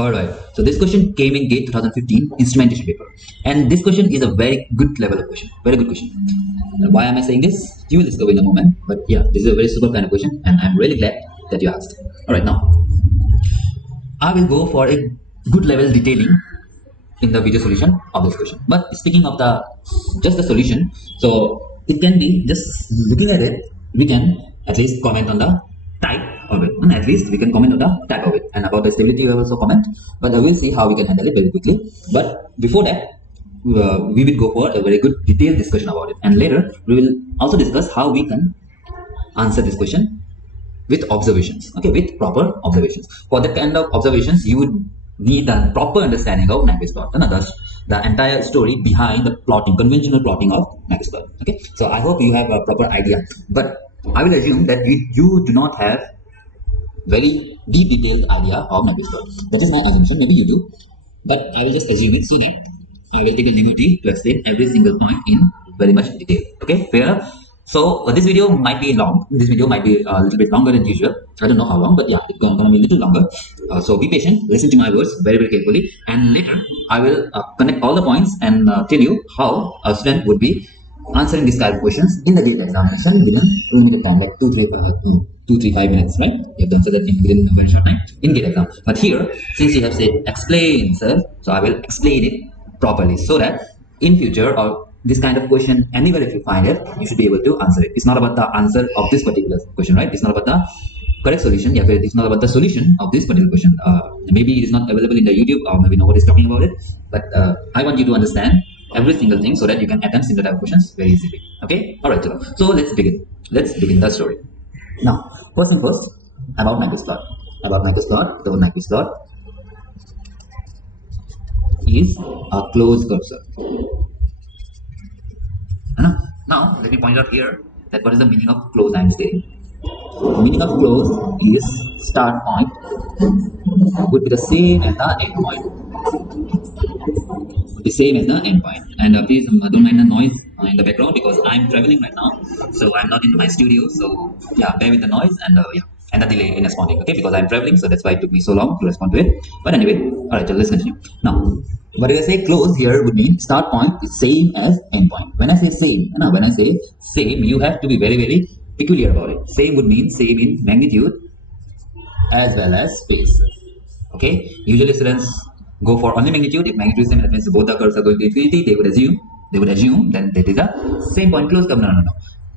Alright, so this question came in GATE 2015 instrumentation paper, and this question is a very good level of question, very good question. Why am I saying this? You will discover in a moment, but yeah, this is a very super kind of question, and I'm really glad that you asked. Alright, now I will go for a good level detailing in the video solution of this question. But speaking of just the solution, so it can be just looking at it, we can at least comment on the type of it, and at least we can comment on the type of it, and about the stability we will also comment, but we'll see how we can handle it very quickly. But before that, we will go for a very good detailed discussion about it, and later we will also discuss how we can answer this question with observations, okay, with proper observations. For that kind of observations, you would need a proper understanding of Nyquist plot, and thus the entire story behind the plotting, conventional plotting of Nyquist plot. Okay, so I hope you have a proper idea, but I will assume that you do not have very deep detailed idea of Nyquist plot. That is my assumption. Maybe you do, but I will just assume it so that I will take a liberty to explain every single point in very much detail. Okay, fair. So this video might be long. This video might be a little bit longer than usual. I don't know how long, but yeah, it's gonna be a little longer. So be patient, listen to my words very, very carefully, and later I will connect all the points and tell you how a student would be answering these kind of questions in the GATE examination within limited time, like 2-3-5 minutes, right? You have to answer that within a very short time in GATE exam. But here, since you have said explain, sir, so I will explain it properly so that in future or this kind of question, anywhere if you find it, you should be able to answer it. It's not about the answer of this particular question, right? It's not about the correct solution. Yeah, it's not about the solution of this particular question. Maybe it is not available in the YouTube, or maybe nobody's talking about it. But I want you to understand every single thing so that you can attempt similar type of questions very easily. Okay? Alright, so let's begin. Let's begin the story. Now, first thing first, about Nyquist plot. About Nyquist plot, the Nyquist plot is a closed cursor. Now, let me point out here that what is the meaning of close I am stating. The meaning of close is start point would be the same as the end point. Would be same as the end point. And please don't mind the noise in the background because I'm traveling right now, so I'm not in my studio. So yeah, bear with the noise and yeah, and the delay in responding. Okay, because I'm traveling, so that's why it took me so long to respond to it. But anyway, all right, so let's continue now. But if I say close here would mean start point is same as end point. When I say same, you have to be very, very peculiar about it. Same would mean same in magnitude as well as space. Okay, usually students go for only magnitude. If magnitude is same, that means both the curves are going to infinity. They would assume then that is a same point close curve. No.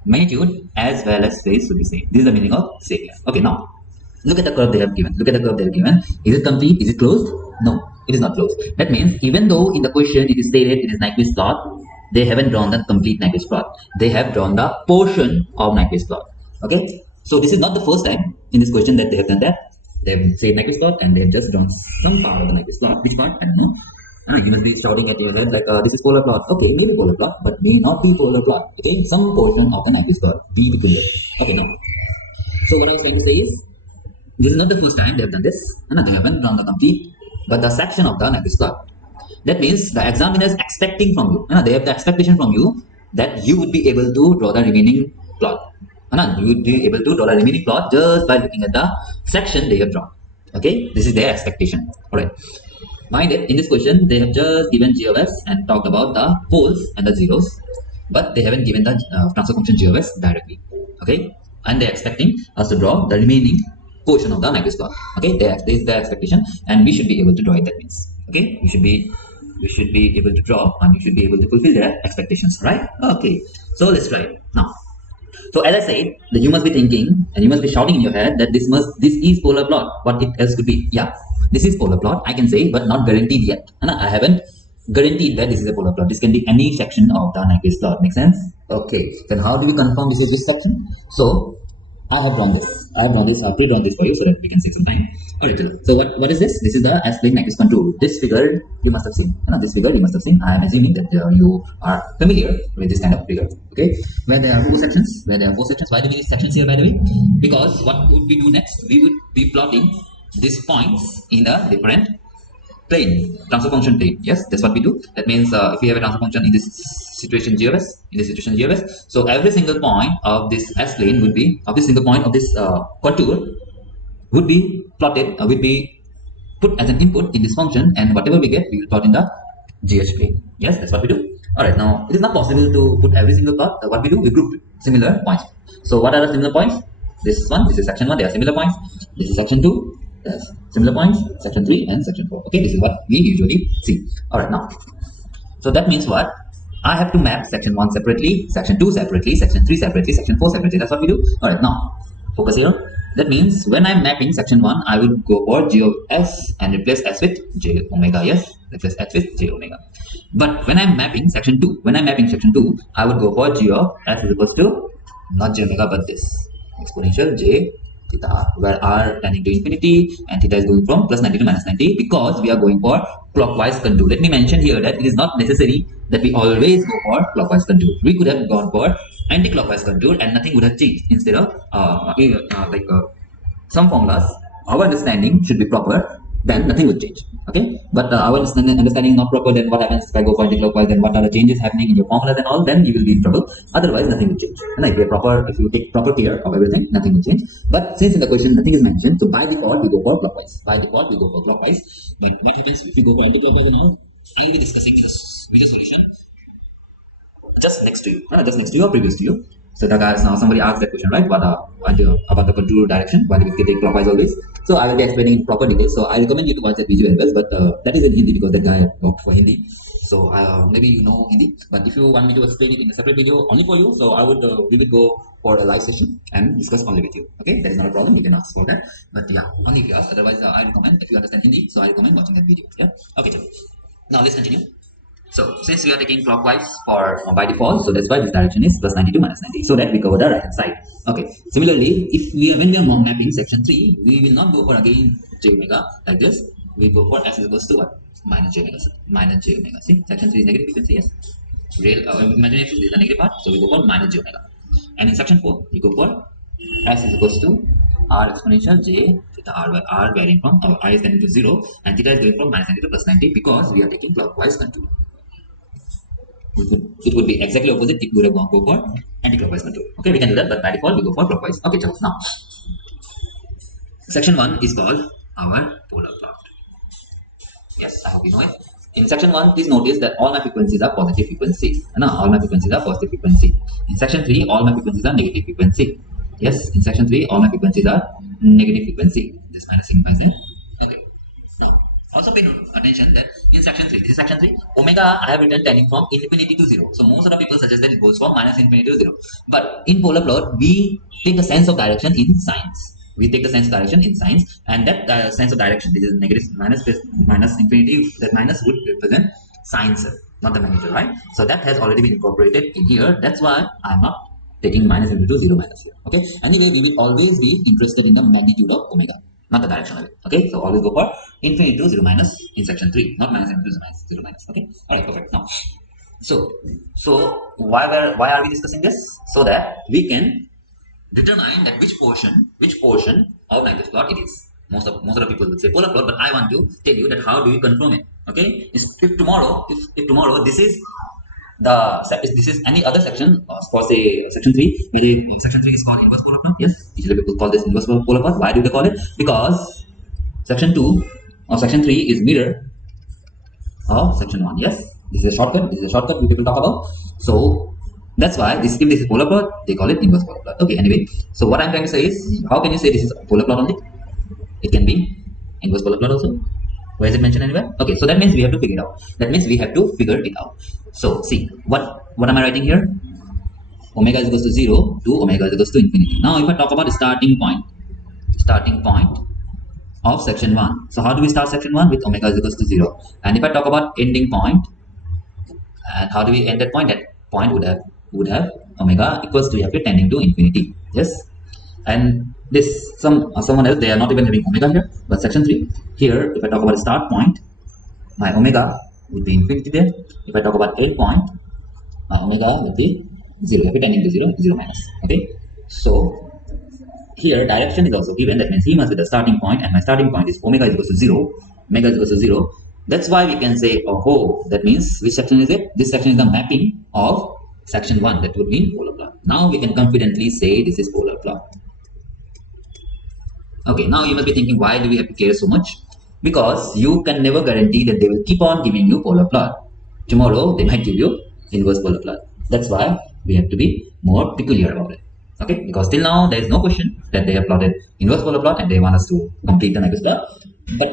Magnitude as well as space would be same. This is the meaning of same here. Okay, now look at the curve they have given. Is it complete? Is it closed? No. It is not closed. That means even though in the question it is stated it is Nyquist plot, they haven't drawn the complete Nyquist plot. They have drawn the portion of Nyquist plot. Okay, so this is not the first time in this question that they have done that. They have said Nyquist plot and they have just drawn some part of the Nyquist plot. Which part? I don't know. You must be shouting at your head like this is polar plot. Okay, maybe polar plot, but may not be polar plot. Okay, some portion of the Nyquist plot. Be peculiar. Okay, now. So what I was trying to say is this is not the first time they have done this. They haven't drawn the complete, but the section of the Nyquist plot. That means the examiner is expecting from you. They have the expectation from you that you would be able to draw the remaining plot. You would be able to draw the remaining plot just by looking at the section they have drawn. Okay, this is their expectation. All right. Mind it, in this question they have just given G of S and talked about the poles and the zeros, but they haven't given the transfer function G of S directly. Okay, and they're expecting us to draw the remaining portion of the Nyquist plot. Okay, this is their expectation, and we should be able to draw it. That means, okay, we should be able to draw, and we should be able to fulfill their expectations, right? Okay, so let's try it now. So as I said, that you must be thinking and you must be shouting in your head that this is polar plot. What it else could be? Yeah, this is polar plot. I can say, but not guaranteed yet. I haven't guaranteed that this is a polar plot. This can be any section of the Nyquist plot. Make sense? Okay. Then how do we confirm this is which section? So I have drawn this. Pre-drawn this for you so that we can save some time. Alright, so what is this? This is the S-plane Nyquist contour. This figure you must have seen. This figure you must have seen. I am assuming that you are familiar with this kind of figure. Okay, where there are four sections. Why do we need sections here, by the way? Because what would we do next? We would be plotting these points in a different plane, transfer function plane. Yes, that's what we do. That means if we have a transfer function in this situation G of S, so every single point of this S plane would be, every single point of this contour would be plotted, put as an input in this function, and whatever we get, we will plot in the GH plane. Yes, that's what we do. All right, now it is not possible to put every single plot. What we do, we group similar points. So what are the similar points? This one, this is section 1, they are similar points. This is section 2, that's similar points, section 3 and section 4. Okay, this is what we usually see. All right, now, so that means what? I have to map section 1 separately, section 2 separately, section 3 separately, section 4 separately. That's what we do. All right, now, focus here. That means when I'm mapping section 1, I will go for G of S and replace S with J omega. Yes, replace S with J omega. But when I'm mapping section 2, I would go for G of S is equals to not J omega but this exponential J theta r, where r tending to infinity and theta is going from plus 90 to minus 90 because we are going for clockwise contour. Let me mention here that it is not necessary that we always go for clockwise contour. We could have gone for anti-clockwise contour and nothing would have changed. Instead of some formulas, our understanding should be proper, then nothing would change. Okay, but our understanding is not proper, then what happens if I go for anti-clockwise? Then what are the changes happening in your formulas and all? Then you will be in trouble. Otherwise, nothing will change. And if you take proper care of everything, nothing will change. But since in the question nothing is mentioned, so by default we go for clockwise. But what happens if we go for anti-clockwise and all? I will be discussing this video solution just next to you, or previous to you. So the guys, now somebody asked that question, right? What about the contour direction? Why do we take clockwise always? So I will be explaining in proper details. So I recommend you to watch that video as well. But that is in Hindi because that guy worked for Hindi. So maybe you know Hindi. But if you want me to explain it in a separate video only for you, so we would go for a live session and discuss only with you. Okay, that is not a problem. You can ask for that. But yeah, only if you ask. Otherwise, I recommend if you understand Hindi. So I recommend watching that video. Yeah. Okay. So now let's continue. So since we are taking clockwise for by default, so that's why this direction is plus 90 to minus 90, so that we cover the right hand side. Okay. Similarly, when we are mapping section 3, we will not go for again J omega like this. We go for S is equals to what? Minus J omega. Minus J omega. See, section 3 is negative. You can see yes. Real imaginary is the negative part, so we go for minus J omega. And in section 4, we go for S is equals to R exponential J theta R, where R varying from R is tending to 0 and theta is going from minus 90 to plus 90 because we are taking clockwise contour. It would be exactly opposite if we would have gone for anti-clockwise contour. Okay, we can do that, but by default we go for clockwise. Okay, so now section 1 is called our polar plot. Yes, I hope you know it. In section 1, please notice that all my frequencies are positive frequency. No, all my frequencies are positive frequency. In section 3, all my frequencies are negative frequency. Yes, in section 3, all my frequencies are negative frequency. This minus signifies it. Okay. Now, also pay attention that in section 3, this is section 3, omega I have written tending from infinity to 0. So most of the people suggest that it goes from minus infinity to 0. But in polar plot, we take the sense of direction in science. And that sense of direction, this is negative minus infinity, that minus would represent science, not the magnitude, right? So that has already been incorporated in here. That's why I'm not taking minus infinity to 0 minus here. Okay. Anyway, we will always be interested in the magnitude of omega, not the direction of it. Okay, so always go for infinity to 0 minus in section 3, not minus infinity to 0 minus. Okay, all right, perfect. Now, so why are we discussing this? So that we can determine that which portion of Nyquist plot it is. Most of the people would say polar plot, but I want to tell you that how do you confirm it. Okay, if tomorrow this is any other section, for say section 3, where section 3 is called inverse polar plot. Yes, usually people call this inverse polar plot. Why do they call it? Because section 2 or section 3 is mirror of section 1. Yes, this is a shortcut we people talk about. So that's why if this is polar plot, they call it inverse polar plot. Okay, anyway, so what I'm trying to say is, how can you say this is polar plot only? It can be inverse polar plot also. Where is it mentioned anywhere? Okay, so that means we have to figure it out. So see, what am I writing here? Omega is equals to 0 to omega is equals to infinity. Now if I talk about the starting point of section 1, so how do we start section 1? With omega is equals to 0. And if I talk about ending point, and how do we end that point? That point would have omega equals to tending to infinity. Yes, and this someone else, they are not even having omega here, but section 3 here, if I talk about a start point, my omega would be infinity there. If I talk about end point, omega will be 0, tending to 0 minus. Okay, so here direction is also given. That means he must be the starting point, and my starting point is omega is equals to 0. Omega is equals to 0. That's why we can say, oh, that means which section is it? This section is the mapping of section 1. That would mean polar plot. Now we can confidently say this is polar plot. Okay, now you must be thinking, why do we have to care so much? because you can never guarantee that they will keep on giving you polar plot. Tomorrow they might give you inverse polar plot. That's why we have to be more peculiar about it. Okay, because till now there is no question that they have plotted inverse polar plot and they want us to complete the Nyquist plot, but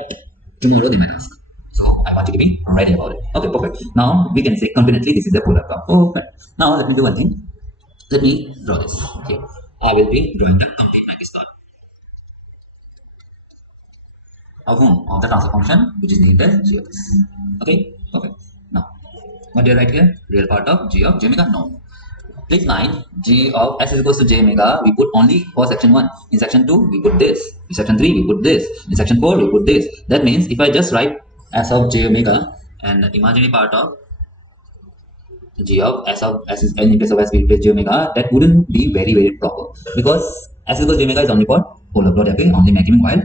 tomorrow they might ask. So I want you to be ready about it. Okay, perfect. Now we can say confidently this is the polar plot. Okay. Now let me do one thing. Let me draw this. Okay, I will be drawing the complete Nyquist plot of the transfer function which is named as g of s. Okay, perfect. Now, what do you write here? Real part of g of j omega? No. Please mind, g of s is equals to j omega, we put only for section 1. In section 2, we put this. In section 3, we put this. In section 4, we put this. That means if I just write s of j omega and the imaginary part of g of s is in place of s we replace j omega, that wouldn't be very proper, because s equals j omega is only for polar plot, okay, only maximum while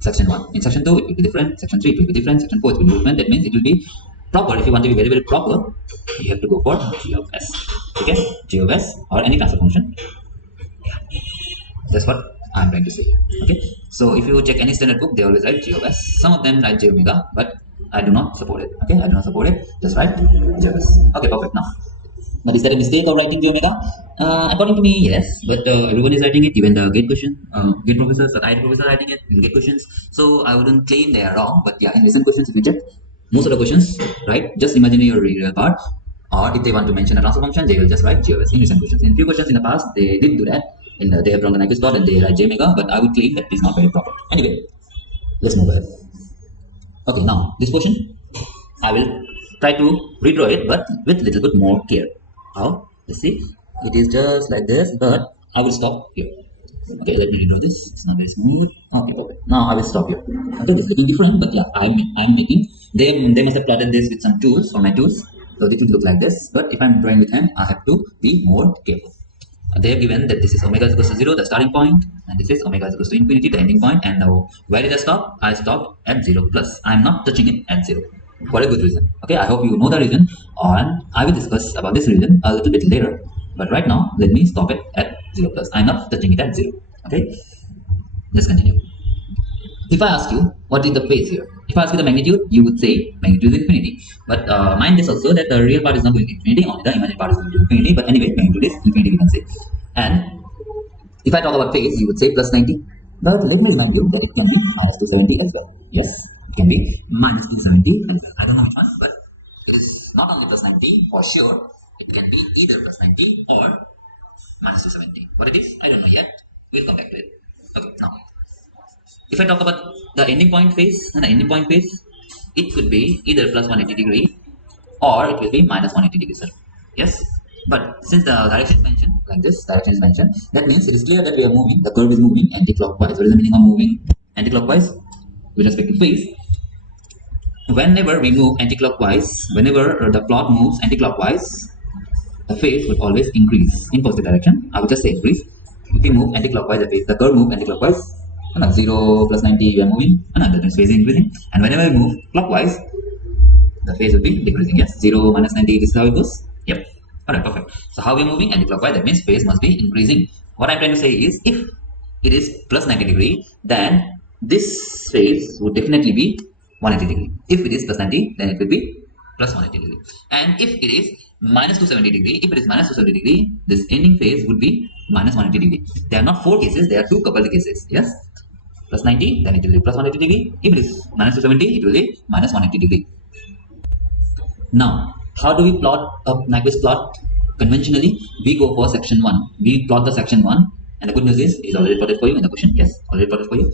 section 1. In section 2 it will be different, section 3 it will be different, section 4 it will be different. That means it will be proper. If you want to be very proper, you have to go for g of s. Okay, g of s or any transfer function. Yeah, that's what I'm trying to say. Okay, so if you check any standard book, they always write g of s. Some of them write j omega, but I do not support it. Okay, I do not support it. Just write g of s. Okay, perfect. Now is that a mistake of writing j omega? According to me, yes, but everyone is writing it, even the gate question, gate professors or IIT professors are writing it in gate questions. So I wouldn't claim they are wrong, but yeah, in recent questions, if you check most of the questions, right, just imagine your real part, or if they want to mention a transfer function, they will just write g of s in recent questions. In few questions in the past, they did do that. They have drawn the Nyquist plot and they write j omega, but I would claim that is not very proper. Anyway, let's move ahead. Okay, now this question, I will try to redraw it, but with little bit more care. How? Let's see. It is just like this, but I will stop here. Okay, let me redraw this. It's not very smooth. Okay, perfect. Now I will stop here. Okay, this is looking different, but yeah, I'm making. They must have plotted this with some tools for my tools, so it would look like this. But if I'm drawing with hand, I have to be more careful. They have given that this is omega is equals to 0, the starting point, and this is omega is equals to infinity, the ending point. And now where did I stop? I stopped at 0 plus. I'm not touching it at 0 for a good reason. Okay, I hope you know the reason, and I will discuss about this reason a little bit later. But right now, let me stop it at 0 plus. I'm not touching it at 0. Okay, let's continue. If I ask you what is the phase here, if I ask you the magnitude, you would say magnitude is infinity. But mind this also that the real part is not going to infinity, only the imaginary part is going to infinity. But anyway, magnitude is infinity, we can say. And if I talk about phase, you would say plus 90. But let me remind you that it can be minus 270 as well. Yes, it can be minus 270 as well. I don't know which one, but it is not only plus 90 for sure. It can be either plus 90 or minus 270. What it is, I don't know yet. We'll come back to it. Okay, now if I talk about the ending point phase, it could be either plus 180 degree or it will be minus 180 degree, sir. Yes, but since the direction is mentioned like this, direction is mentioned, that means it is clear that we are moving, the curve is moving anti-clockwise. What is the meaning of moving anti-clockwise with respect to phase? Whenever we move anti-clockwise, whenever the plot moves anti-clockwise, the phase would always increase in positive direction. I would just say increase. If we move anti-clockwise, the curve move anti-clockwise. 0 plus 90 we are moving, that means phase is increasing. And whenever we move clockwise, the phase will be decreasing. Yes, 0 minus 90, this is how it goes. Yep. Alright, perfect. So how we are moving anti-clockwise, that means phase must be increasing. What I'm trying to say is, if it is plus 90 degree, then this phase would definitely be 180 degree. If it is plus 90, then it will be plus 180 degree. And if it is minus 270 degree, if it is minus 270 degree, this ending phase would be minus 180 degree. There are not 4 cases, there are 2 coupled cases. Yes, plus 90, then it will be plus 180 degree. If it is minus 270, it will be minus 180 degree. Now, how do we plot a Nyquist plot? Conventionally, we go for section 1. We plot the section 1, and the good news is, it's already plotted for you in the question. Yes, already plotted for you.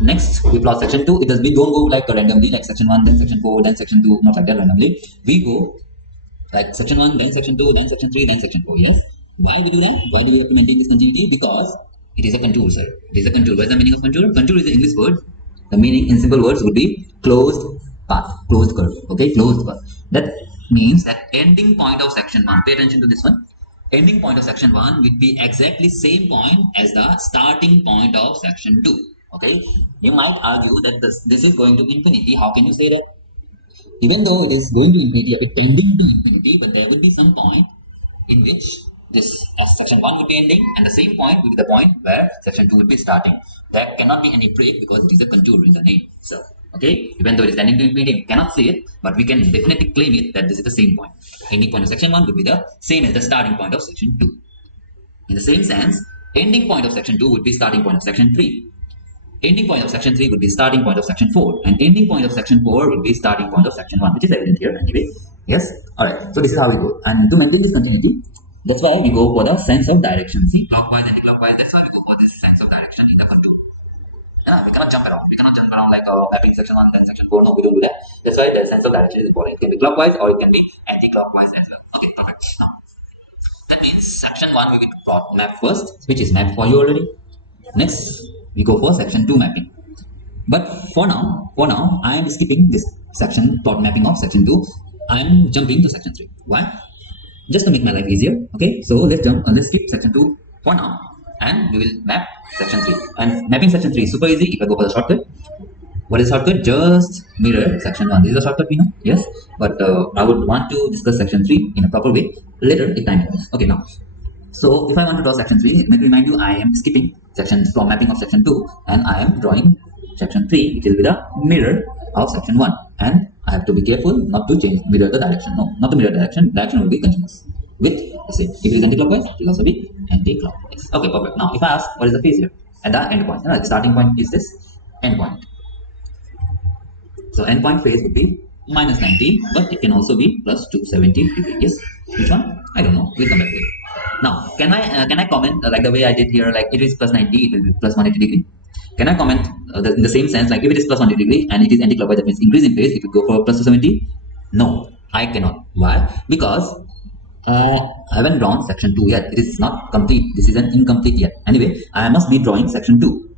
Next, we plot section 2. We don't go like randomly, like section 1, then section 4, then section 2, not like that randomly. We go like section 1, then section 2, then section 3, then section 4. Yes. Why we do that? Why do we have to maintain this continuity? Because it is a contour, sir. It is a contour. What is the meaning of contour? Contour is an English word. The meaning in simple words would be closed path, closed curve. Okay, closed curve. That means that ending point of section 1. Pay attention to this one. Ending point of section 1 would be exactly same point as the starting point of section 2. Okay, you might argue that this is going to infinity. How can you say that? Even though it is going to infinity, a bit tending to infinity, but there would be some point in which this section 1 would be ending, and the same point would be the point where section 2 would be starting. there cannot be any break because it is a contour in the name. So, okay, even though it is tending to infinity, we cannot see it, but we can definitely claim it that this is the same point. Ending point of section 1 would be the same as the starting point of section 2. In the same sense, ending point of section 2 would be starting point of section 3. Ending point of section 3 would be starting point of section 4, and ending point of section 4 would be starting point of section 1, which is evident here anyway. Yes? Alright, so this is how we go. And to maintain this continuity, that's why we go for the sense of direction. See, clockwise, anti-clockwise, that's why we go for this sense of direction in the contour. Yeah, we cannot jump around. We cannot jump around like mapping section 1, then section 4. No, we don't do that. That's why the sense of direction is important. It can be clockwise or it can be anti-clockwise as well. Okay, perfect. Now, that means section 1 we will plot map first, which is mapped for you already. Next, we go for section 2 mapping. But for now, I am skipping this section plot mapping of section 2. I am jumping to section 3. Why? Just to make my life easier. Okay, so let's skip section 2 for now, and we will map section 3. And mapping section 3 is super easy if I go for the shortcut. What is shortcut? Just mirror section 1. This is a shortcut we know, yes. But I would want to discuss section 3 in a proper way later if time allows. Okay, now. So if I want to draw section 3, let me remind you I am skipping section from mapping of section 2, and I am drawing section 3, which will be the mirror of section 1. And I have to be careful not to mirror the direction. No, not to mirror direction. Direction will be continuous with the same. If it is anti-clockwise, it will also be anti-clockwise. Okay, perfect. Now, if I ask what is the phase here at the end point, the starting point is this end point. So end point phase would be minus 90, but it can also be plus 270 degrees. Yes, which one? I don't know. We'll come back to it. Now, can I comment like the way I did here? Like if it is plus 90, it will be plus 180 degree. Can I comment in the same sense, like if it is plus 180 degree and it is anti-clockwise, that means increase in phase, it will go for plus 270? No, I cannot. Why? Because I haven't drawn section 2 yet. It is not complete. This is an incomplete yet. Anyway, I must be drawing section 2.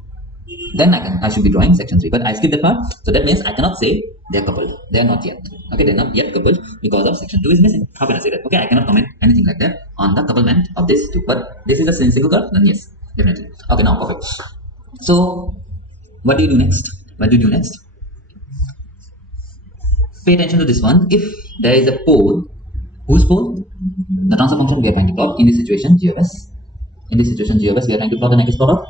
Then I should be drawing section 3. But I skipped that part. So that means I cannot say they're coupled. They're not yet. Okay, they're not yet coupled because of section 2 is missing. How can I say that? Okay, I cannot comment anything like that on the couplement of this 2. But this is a single curve, then yes, definitely. Okay, now perfect. So what do you do next? What do you do next? Pay attention to this one. If there is a pole, whose pole? The transfer function we are trying to plot in this situation, GOS. In this situation, GOS, we are trying to plot the Nyquist plot of.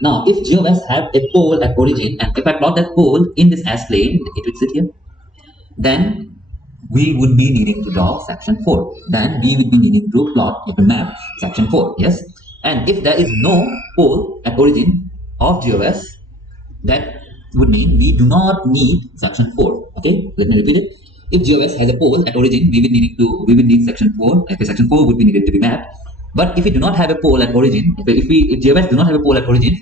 Now, if GOS have a pole at origin, and if I plot that pole in this S plane, it would sit here. Then we would be needing to draw section 4. Then we would be needing to plot, if a map, section 4. Yes. And if there is no pole at origin of GOS, that would mean we do not need section 4. Okay, let me repeat it. If GOS has a pole at origin, we will need section 4. Okay, section 4 would be needed to be mapped. But if we do not have a pole at origin, if GOS do not have a pole at origin,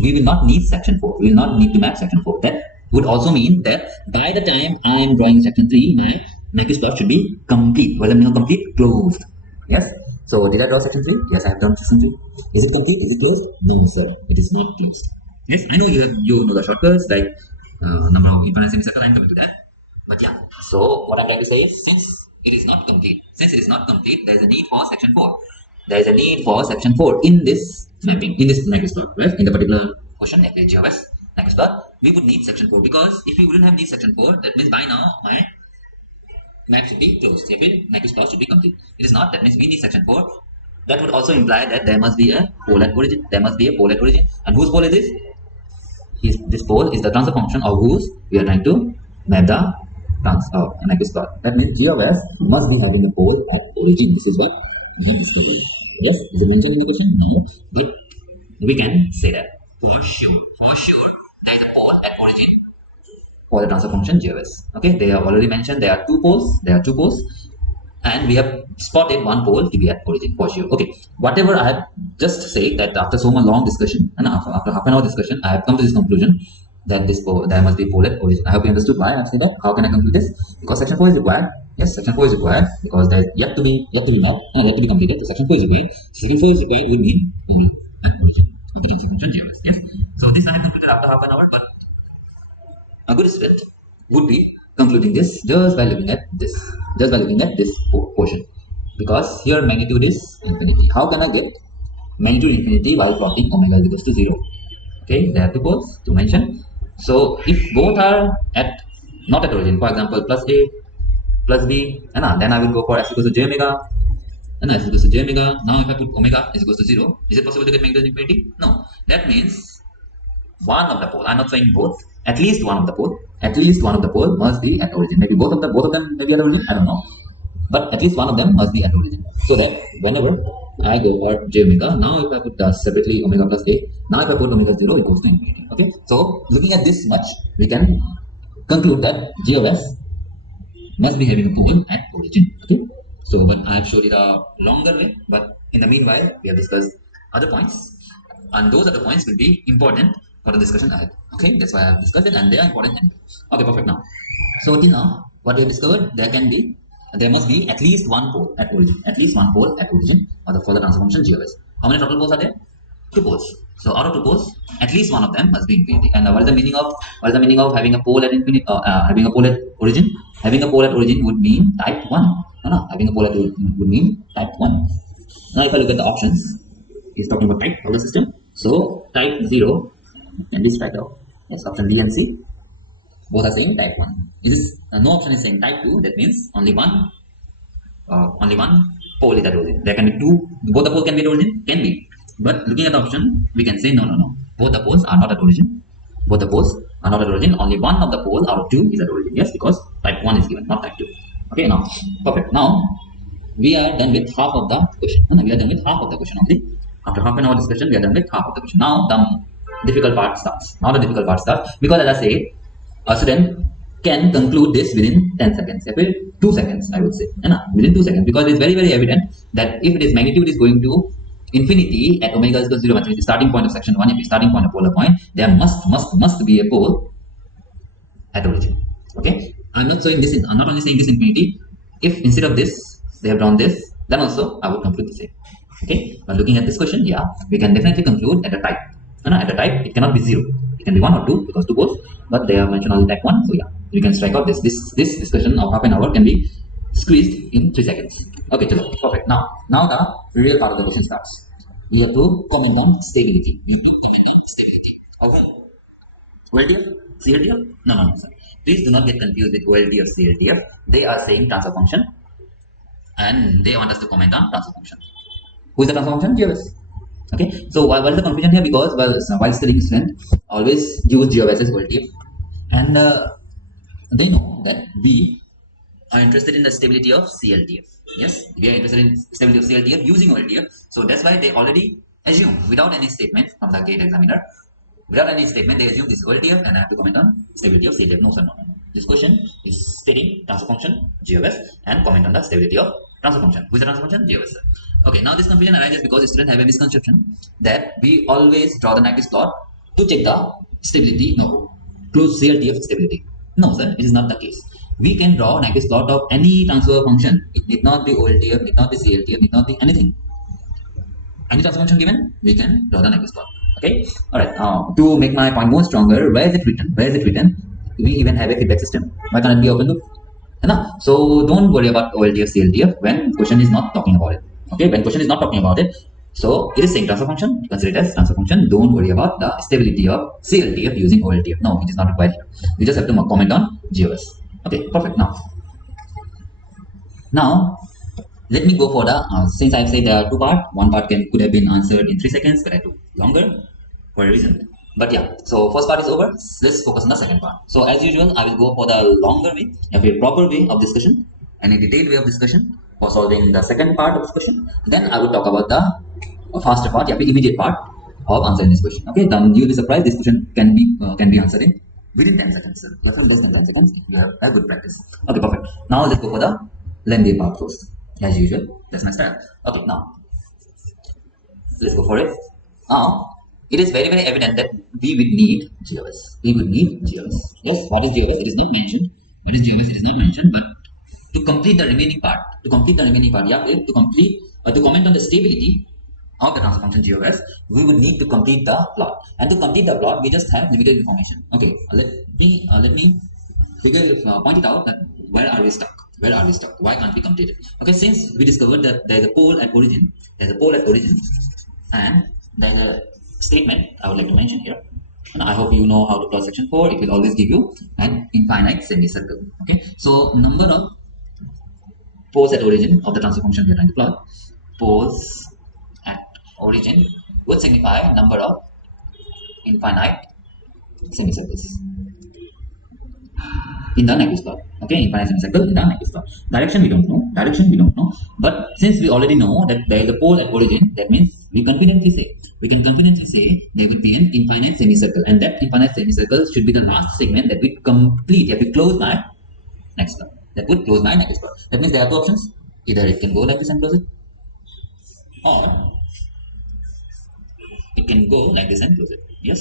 we will not need section 4. We will not need to map section 4. That would also mean that by the time I am drawing section 3, my Nyquist plot should be complete. Well, complete, closed. Yes. So did I draw section 3? Yes, I have done section 3. Is it complete? Is it closed? No, sir. It is not closed. Yes, I know you know the shortcuts like number of infinite semicircle. I'm coming to that. But yeah. So what I'm trying to say is, since it is not complete, there is a need for section 4. There is a need for section 4 in this mapping, in this Nyquist plot, right? In the particular question, GOS Nyquist plot, we would need section 4, because if we wouldn't have need section 4, that means by now my map should be closed. Nyquist plot should be complete. It is not. That means we need section 4. That would also imply that there must be a pole at origin. And whose pole is this? This pole is the transfer function of whose we are trying to map the Nyquist plot. That means GOS must be having a pole at origin. This is what we have discovered. Yes, is it mentioned in the question? No, but we can say that for sure. There is a pole at origin for the transfer function GOS. Okay, they have already mentioned there are two poles. And we have spotted one pole to be at origin for sure. Okay, whatever I have just said, that after so much long discussion and after half an hour discussion, I have come to this conclusion that there must be pole at origin. I hope you understood why I said that. How can I conclude this? Because section 4 is required. Yes, section 4 is required because there is yet to be mapped and yet to be completed. So section 4 is required. Section 4 is required would mean at origin of the transfer function GOS. Yes. So this I have concluded after half an hour, but a good student would be concluding this just by looking at this portion, because here magnitude is infinity. How can I get magnitude infinity while plotting omega is equals to 0? Okay, there are two poles to mention. So if both are not at origin, for example plus a plus b, and then I will go for s equals to j omega, and s equals to j omega. Now if I put omega is equals to 0, is it possible to get magnitude infinity? No. That means one of the pole. I'm not saying both. At least one of the pole. At least one of the pole must be at origin. Maybe both of them may be at origin. I don't know. But at least one of them must be at origin. So that whenever I go for j omega, now if I put separately omega plus a, now if I put omega 0, it goes to infinity. Okay. So looking at this much, we can conclude that g of s must be having a pole at origin. Okay. So, but I have showed it a longer way. But in the meanwhile, we have discussed other points, and those other points will be important for the discussion ahead. Okay, that's why I have discussed it, and they are important anyway. Okay, perfect. Now, so till now, what we have discovered, there must be at least one pole at origin, at least one pole at origin for the transfer function g of s. How many total poles are there? Two poles. So out of two poles, at least one of them must be infinity. And what is the meaning of having a pole at infinity? Having a pole at origin. Having a pole at origin would mean type 1. No, having a pole at origin would mean type 1. Now if I look at the options, he's talking about type of the system. So type 0 and this type of, yes, option B and C, both are saying type 1. No option is saying type 2. That means only one pole is at origin. There can be two. Both the poles can be at origin. Can be. But looking at the option, we can say no. Both the poles are not at origin. Both the poles are not at origin. Only one of the poles out of two is at origin. Yes, because type 1 is given, not type 2. Okay, now, perfect. Now, we are done with half of the question. We are done with half of the question only. After half an hour discussion, we are done with half of the question. Now, the difficult part starts. Now, the difficult part starts because, as I say, a student can conclude this within 10 seconds. 2 seconds, I would say. Within 2 seconds, because it's very, very evident that if its magnitude is going to infinity at omega is equal to 0, which is the starting point of section 1, if the starting point of polar point, there must be a pole at origin. Okay, I'm not only saying this infinity. If instead of this they have drawn this, then also I would conclude the same. Okay, but looking at this question, yeah, we can definitely conclude at a type. At a type, it cannot be 0. It can be 1 or 2 because 2 poles, but they are mentioned only type 1. So yeah, we can strike out this discussion of half an hour can be squeezed in 3 seconds. Okay, perfect. Now the real part of the question starts. We have to comment on stability. Okay. OLTF? CLTF? No, sir. Please do not get confused with OLTF, CLTF. They are saying transfer function, and they want us to comment on transfer function. Who is the transfer function? GOS. Okay. So what is the confusion here? Because while studying student always use GOS as OLTF, and they know that we are interested in the stability of CLTF. Yes, we are interested in stability of CLTF using OLTF. So that's why they already assume, without any statement from the gate examiner, without any statement, they assume this is OLTF, and I have to comment on stability of CLTF. No, sir, no. This question is stating transfer function GOS and comment on the stability of transfer function. Who is the transfer function? GOS, sir. Okay, now this confusion arises because students have a misconception that we always draw the Nyquist plot to check the stability, close CLTF stability. No, sir, it is not the case. We can draw Nyquist plot of any transfer function. It need not be OLTF, need not be CLTF, need not be anything. Any transfer function given, we can draw the Nyquist plot. Okay. All right. To make my point more stronger, where is it written? We even have a feedback system. Why can't it be open loop? So don't worry about OLTF, CLTF when question is not talking about it. Okay. When question is not talking about it, so it is saying transfer function. Consider it as transfer function. Don't worry about the stability of CLTF using OLTF. No, it is not required here. We just have to comment on GOS. Okay. Perfect. Now. Let me go for the, since I've said there are two parts, one part could have been answered in 3 seconds, but I took longer for a reason. But yeah, so first part is over. Let's focus on the second part. So as usual, I will go for the longer way, a proper way of discussion, and a detailed way of discussion for solving the second part of this question. Then I will talk about the faster part, the immediate part of answering this question. Okay, then you'll be surprised. This question can be answered in within 10 seconds. Less than 10 seconds. You have a good practice. Okay, perfect. Now let's go for the lengthy part first. As usual, that's my style. Okay, now let's go for it. Now it is very, very evident that we would need GOS. We would need GOS. Yes, what is GOS? It is not mentioned. What is GOS? It is not mentioned. But to complete the remaining part, to comment on the stability of the transfer function GOS, we would need to complete the plot. And to complete the plot, we just have limited information. Okay, let me point it out that where are we stuck? Why can't we complete it? Okay, since we discovered that there is a pole at origin, and there is a statement I would like to mention here. And I hope you know how to plot section 4. It will always give you an infinite semicircle. Okay, so number of poles at origin of the transfer function we are trying to plot. Poles at origin would signify number of infinite semicircles in the Nyquist plot. Okay, infinite semicircle in the Nyquist plot. Direction we don't know. Direction we don't know. But since we already know that there is a pole at origin, that means we can confidently say there would be an infinite semicircle, and that infinite semicircle should be the last segment that we complete. If we close my next plot, that would close my Nyquist plot. That means there are two options. Either it can go like this and close it, or it can go like this and close it. Yes.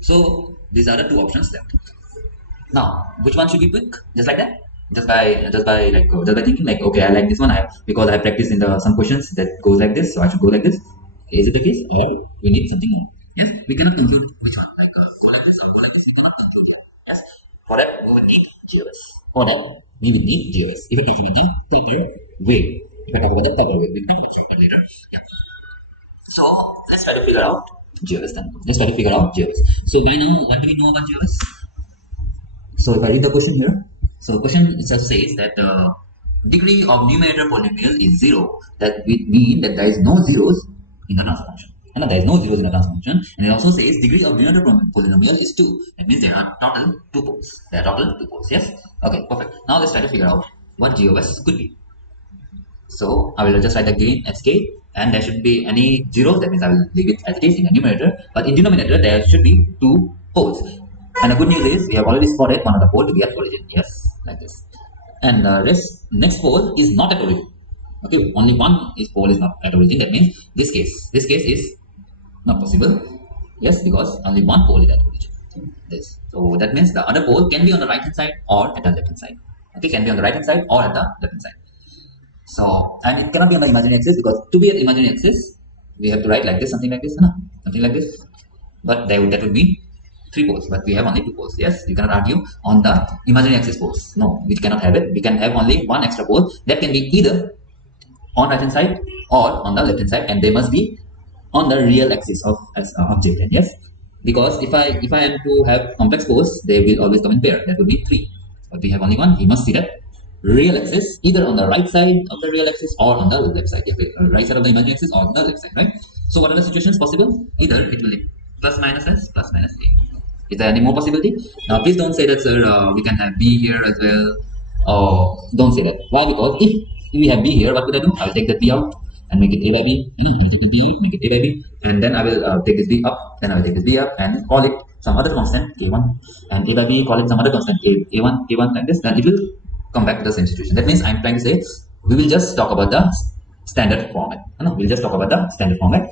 So these are the two options left. Now, which one should we pick? Just like that? Just by thinking like, okay, I like this one. Because I practiced in the some questions that goes like this, so I should go like this. Is it the case? Or we need something more? Yes, we cannot conclude which one. Like, go like this or go like this. We cannot conclude that. Yes. For that, we would need GOS. For that, we would need GOS. If we talk about the proper way. If I talk about the proper way, we can talk about it later. Yeah. So let's try to figure out GOS then. Let's try to figure out GOS. So by now, what do we know about GOS? So if I read the question here, so the question itself says that the degree of numerator polynomial is 0. That would mean that there is no zeros in the transfer function. And there is no zeros in the transfer function. And it also says degree of numerator polynomial is 2. That means there are total 2 poles. There are total 2 poles. Yes? Okay, perfect. Now let's try to figure out what GOS could be. So I will just write again sk, and there should be any zeros. That means I will leave it as it is in the numerator. But in denominator, there should be 2 poles. And the good news is we have already spotted one of the pole to be at origin. Yes, like this. And the next pole is not at origin. Okay, only one pole is not at origin. That means this case is not possible. Yes, because only one pole is at origin. This. So that means the other pole can be on the right hand side or at the left hand side. Okay, can be on the right hand side or at the left hand side. So, and it cannot be on the imaginary axis, because to be at imaginary axis, we have to write like this, something like this, something like this. But that would mean 3 poles, but we have only 2 poles. Yes, you cannot argue on the imaginary axis poles. No, we cannot have it. We can have only one extra pole that can be either on right hand side or on the left hand side, and they must be on the real axis of object. And yes, because if I am to have complex poles, they will always come in pair. That would be 3. But we have only one. We must see that real axis either on the right side of the real axis or on the left side. Right side of the imaginary axis or on the left side, right? So what are the situations possible? Either it will be plus minus s plus minus a. Is there any more possibility? Now please don't say that, sir, we can have b here as well. Don't say that. Why? Because if we have b here, what would I do? I will take the b out and make it a by b. I'll take the b, make it a by b, and then I will take this b up. Then I will take this b up and call it some other constant k1, and a by b call it some other constant a1, k1, like this. Then it will come back to the same situation. That means I'm trying to say we will just talk about the standard format. We'll just talk about the standard format,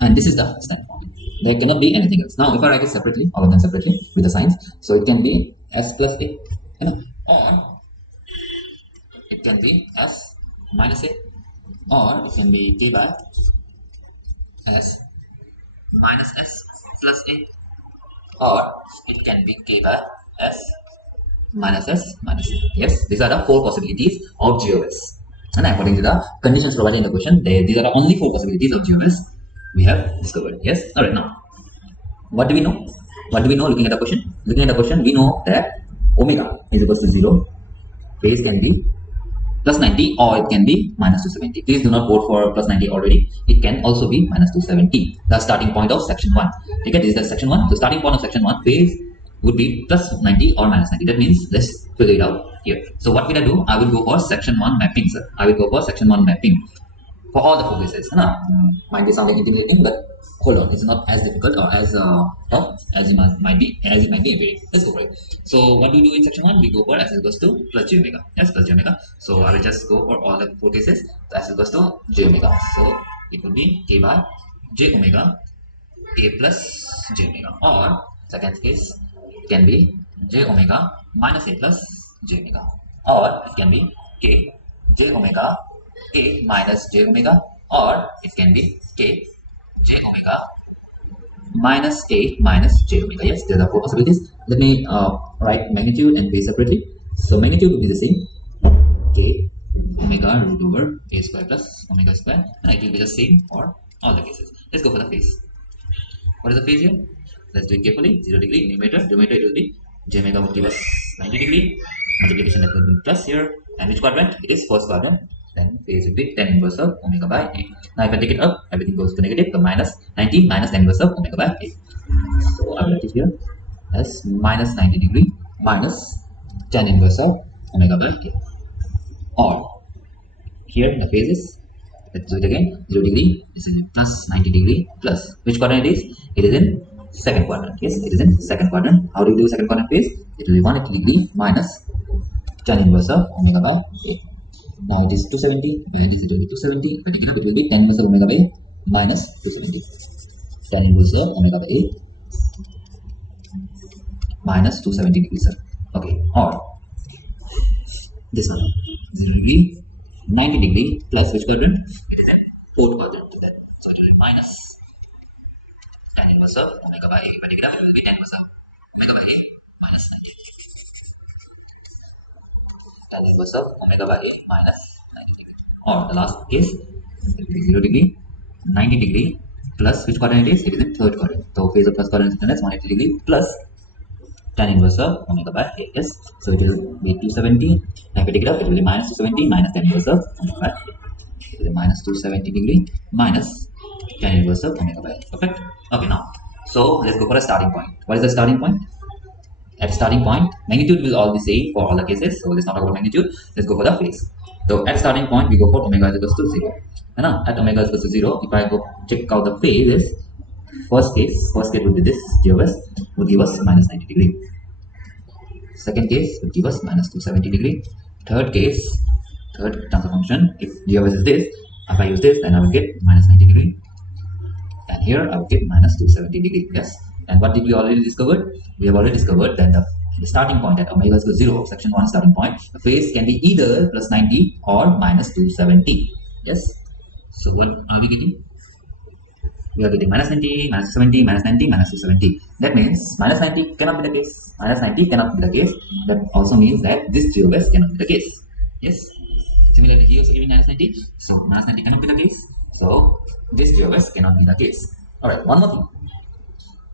and this is the standard format. There cannot be anything else. Now, if I write it separately, all of them separately with the signs, so it can be s plus a, or it can be s minus a, or it can be k by s minus s plus a, or it can be k by s minus s minus a. Yes, these are the 4 possibilities of GOS. And according to the conditions provided in the question, these are the only 4 possibilities of GOS we have discovered. Yes. All right. Now, what do we know? What do we know looking at the question? Looking at the question, we know that omega is equal to 0. Phase can be plus 90 or it can be minus 270. Please do not vote for plus 90 already. It can also be minus 270. The starting point of section 1. Okay, this is the section 1. The starting point of section 1 phase would be plus 90 or minus 90. That means let's figure it out here. So what will I do? I will go for section 1 mapping, sir. I will go for section 1 mapping for all the 4 cases. Might be sounding intimidating, but hold on, it's not as difficult or as tough as it might be appearing. Let's go for it. So what do we do in section 1? We go for s is equals to plus j omega. Yes, plus j omega. So I will just go for all the 4 cases. So s is equals to j omega. So it will be k by j omega a plus j omega, or second case it can be j omega minus a plus j omega, or it can be k j omega a minus j omega, or it can be k j omega minus a minus j omega. Yes, there are 4 possibilities. Let me write magnitude and phase separately. So magnitude will be the same, k omega root over a square plus omega square, and it will be the same for all the cases. Let's go for the phase. What is the phase here? Let's do it carefully. 0 degree numerator. Denominator, it will be j omega would give us 90 degree. Multiplication, that will be plus here. And which quadrant? It is first quadrant. Then phase will be tan inverse of omega by a. Now if I take it up, everything goes to negative. The minus 90 minus tan inverse of omega by a. So I will write it here. as minus 90 degree minus tan inverse of omega by a. Or here the phase is, let's do it again, 0 degree is in plus 90 degree plus which quadrant it is? It is in second quadrant. Yes, it is in second quadrant. How do you do second quadrant phase? It will be 180 degree minus tan inverse of omega by a. Now it is 270. Where is it? It will be 270. Putting it up, it will be tan inverse of omega by a minus 270. Tan inverse of omega by a minus 270 degrees, sir. Okay, or this one, 0 degree, 90 degree plus which quadrant? It is a fourth quadrant to that. So it will be minus tan inverse of omega by a. But it will be tan inverse of omega by a minus 90. Tan inverse of omega by a minus 90 degree. Or the last case, it will be 0 degree, 90 degree plus which quadrant it is? It is in third quadrant. So phase of first quadrant is 180 degree plus tan inverse of omega by a. Yes, so it will be 270. If I take it up, it will be minus 270 minus tan inverse of omega by a. It will be minus 270 degree minus tan inverse of omega by a. Perfect. Okay, now so let's go for a starting point. What is the starting point? At starting point, magnitude will all be same for all the cases. So let's not talk about magnitude. Let's go for the phase. So at starting point, we go for omega is equals to 0. And now at omega is equals to 0, if I go check out the phase, first case would be this GOS would give us minus 90 degree. Second case would give us minus 270 degree. Third case, third transfer function, if GOS is this, if I use this, then I will get minus 90 degree. And here I will get minus 270 degree. Yes. And what did we already discover? We have already discovered that the starting point at omega is equals to 0, section 1 starting point, the phase can be either plus 90 or minus 270. Yes. So what are we getting? We are getting minus 90, minus 270, minus 90, minus 270. That means minus 90 cannot be the case. Minus 90 cannot be the case. That also means that this GOS cannot be the case. Yes. Similarly, here also giving minus 90. So minus 90 cannot be the case. So this GOS cannot be the case. Alright, one more thing.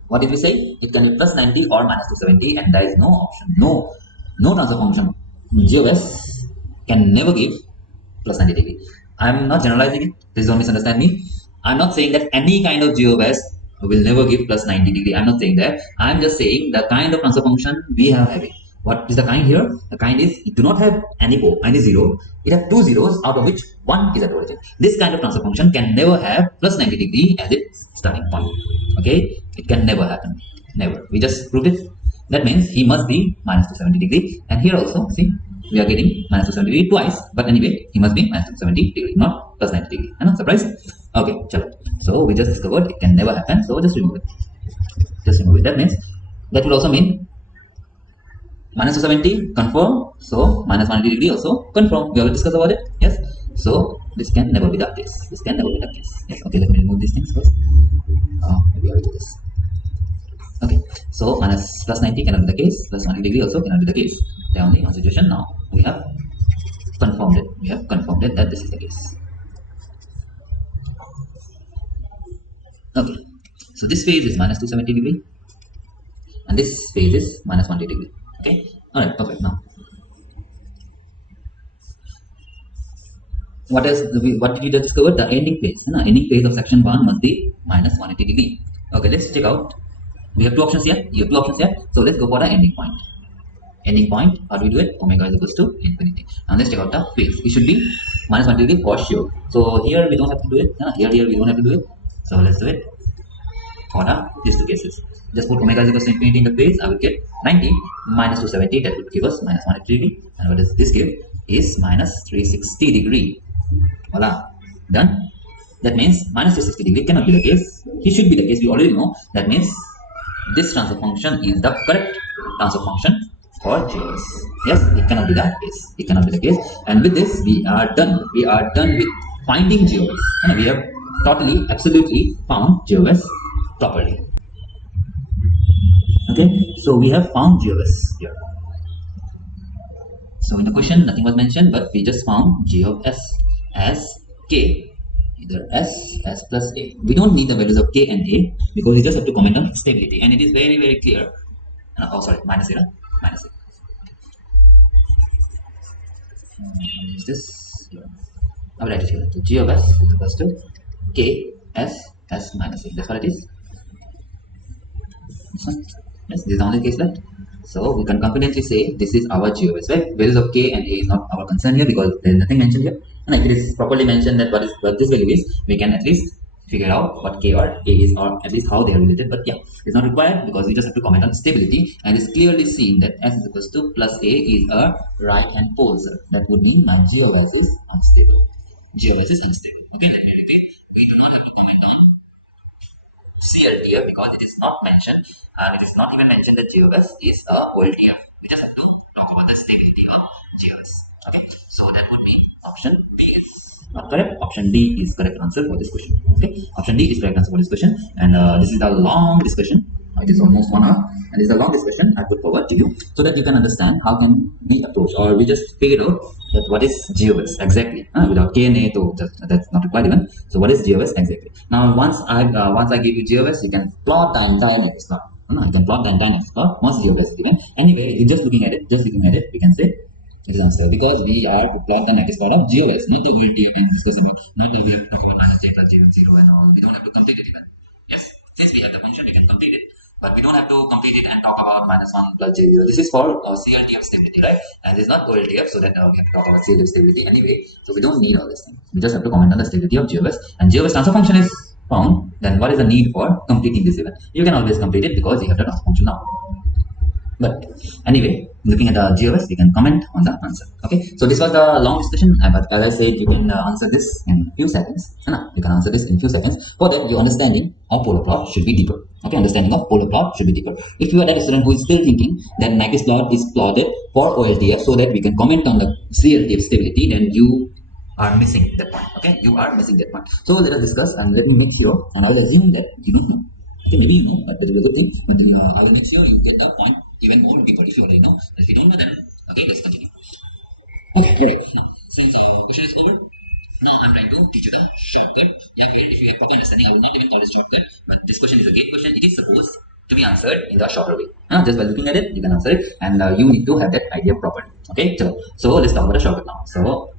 What did we say? It can be plus 90 or minus 270, and there is no option. No transfer function. GOS can never give plus 90 degree. I am not generalizing it. Please don't misunderstand me. I am not saying that any kind of GOS will never give plus 90 degree. I am not saying that. I am just saying the kind of transfer function we have having. What is the kind here? The kind is it do not have any zero. It has two zeros, out of which one is at origin. This kind of transfer function can never have plus 90 degree as its starting point. Okay, it can never happen. Never. We just proved it. That means he must be minus 270 degree. And here also, see, we are getting minus 270 degree twice. But anyway, he must be minus 270 degree, not plus 90 degree. And not surprise. Okay, chalo. So we just discovered it can never happen. So just remove it. Just remove it. That means that will also mean minus 270 confirm. So minus 180 degree also confirm. We already discussed about it. Yes. So this can never be the case. This can never be the case. Yes. Okay. Let me remove these things first. Maybe I will do this. Okay. So minus plus 90 cannot be the case. Plus 180 degree also cannot be the case. The only one situation now we have confirmed it. We have confirmed it that this is the case. Okay. So this phase is minus 270 degree, and this phase is minus 180 degree. Okay. All right. Perfect. Now, what else? What did we just discover? The ending phase. The ending phase of section 1 must be minus 180 degree. Okay. Let's check out. We have two options here. You have two options here. So let's go for the ending point. Ending point. How do we do it? Omega is equals to infinity. Now let's check out the phase. It should be minus 180 degree for sure. So here we don't have to do it. Here we don't have to do it. So let's do it for these two cases. Just put omega is equals to infinity in the phase. I will get 90 minus 270. That would give us minus 180 degree. And what does this give? Is minus 360 degree. Voila. Done. That means minus 360 degree cannot be the case. It should be the case. We already know. That means this transfer function is the correct transfer function for GOS. Yes, it cannot be the case. It cannot be the case. And with this, we are done. We are done with finding GOS. And we have totally, absolutely found GOS properly. Okay, so we have found GOS here. So in the question, nothing was mentioned, but we just found G of S as K, either S plus A. We don't need the values of K and A because we just have to comment on stability, and it is very, very clear. Oh, sorry, minus A, minus A. Use this. I will write it here. So G of S is equals to K S minus A. That's what it is. Yes, this is the only case left. So we can confidently say this is our GOS, right? Values of K and A is not our concern here because there is nothing mentioned here. And if it is properly mentioned that what this value is, we can at least figure out what K or A is, or at least how they are related. But yeah, it's not required because we just have to comment on stability, and it's clearly seen that S is equals to plus A is a right hand pole, sir. That would mean my GOS is unstable. GOS is unstable. Okay, let me repeat. We do not have to comment on CLTF because it is not mentioned, and it is not even mentioned that GOS is a OLTF. We just have to talk about the stability of GOS. Okay, so that would mean option B is not correct. Option D is correct answer for this question. Okay, option D is correct answer for this question, and this is the long discussion. It is almost 1 hour, and this is a long discussion I put forward to you so that you can understand how can we approach, or we just figure out that what is GOS exactly without K and A, so that's not required even. So what is GOS exactly? Now once I give you GOS, you can plot the entire Nyquist plot. You can plot the entire Nyquist plot once GOS is given. Anyway, you're just looking at it, we can say it is answer because we are to plot the Nyquist plot of GOS, not the OLTF and discuss about, not that we have to talk about minus J plus J of 0 and all. We don't have to complete it even. Yes, since we have the function, we can complete it. But we don't have to complete it and talk about minus 1 plus J0. This is for CLTF stability, right? And this is not OLTF, so that we have to talk about CLTF stability anyway. So we don't need all this thing. We just have to comment on the stability of GOS. And GOS transfer function is found. Then what is the need for completing this event? You can always complete it because you have the transfer function now. But anyway, looking at the GOS, you can comment on the answer. Okay, so this was the long discussion, but as I said, you can answer this in few seconds. You can answer this in few seconds. For that, your understanding of polar plot should be deeper. Okay, understanding of polar plot should be deeper. If you are that student who is still thinking that Nyquist plot is plotted for OLTF so that we can comment on the CLTF stability, then you are missing that point. Okay, you are missing that point. So let us discuss, and let me make sure, and I will assume that you don't know. Okay, maybe you know, but that is a good thing. But I will make sure you get the point even more deeper if you already know. If you don't know, then okay, let's continue. Okay, alright. Since question is over, now I'm trying to teach you the shortcut. Yeah, if you have proper understanding, I will not even call it shortcut. But this question is a gate question. It is supposed to be answered in the shorter way. Just by looking at it, you can answer it, and you need to have that idea properly. Okay, so let's talk about the shortcut now. So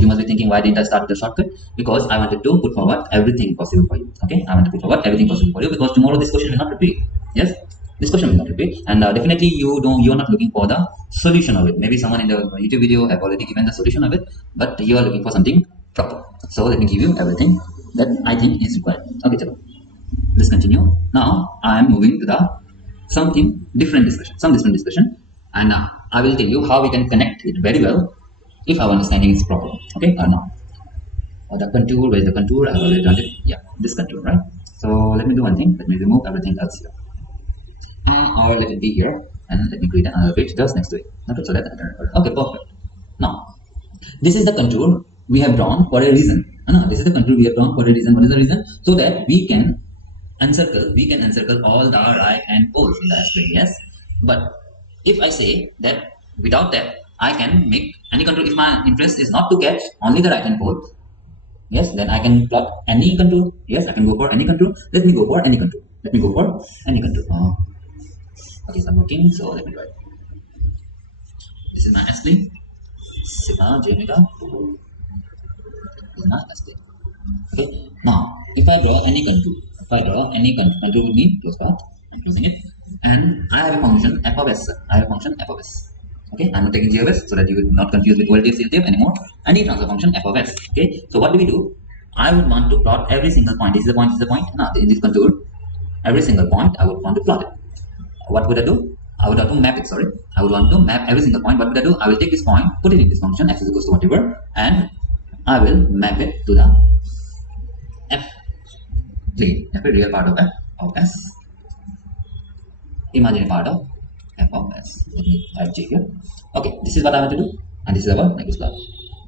you must be thinking, why didn't I start the shortcut? Because I wanted to put forward everything possible for you. Okay, I want to put forward everything possible for you because tomorrow this question will not repeat. Yes, this question will not repeat, and definitely you're not looking for the solution of it. Maybe someone in the YouTube video have already given the solution of it, but you are looking for something proper. So let me give you everything that I think is required. Okay, chalo. Let's continue. Now I am moving to the some different discussion, and I will tell you how we can connect it very well if our understanding is proper. Okay, or not. The contour, where is the contour? I have already done it. Yeah, this contour, right? So let me do one thing. Let me remove everything else here. Or let it be here, and let me create another page just next to it. Okay, so that okay, perfect. Now, this is the contour we have drawn for a reason. This is the contour we have drawn for a reason. What is the reason? So that we can encircle all the right hand poles in the S-plane. Yes, but if I say that without that I can make any contour, if my interest is not to catch only the right hand pole, yes, then I can plot any contour. Yes, I can go for any contour. Let me go for any contour. Okay, so I'm working, so let me write. This is my S-plane, sigma j omega. This is my S-plane. Okay, now if I draw any contour, contour would mean close path. I'm closing it, and I have a function f of s. Okay, I'm not taking GOS so that you will not confuse with OLTF, CLTF anymore. I need transfer function f of s. Okay, so what do? I would want to plot every single point. This is the point. Now in this contour, every single point I would want to plot it. What would I do? I would have to map it. I would want to map every single point. What would I do? I will take this point, put it in this function x is equals to whatever, and I will map it to the f plane, f a real part of f of s, imaginary part of f of s. Let me type j here. Okay, this is what I want to do, and this is our Nyquist plot.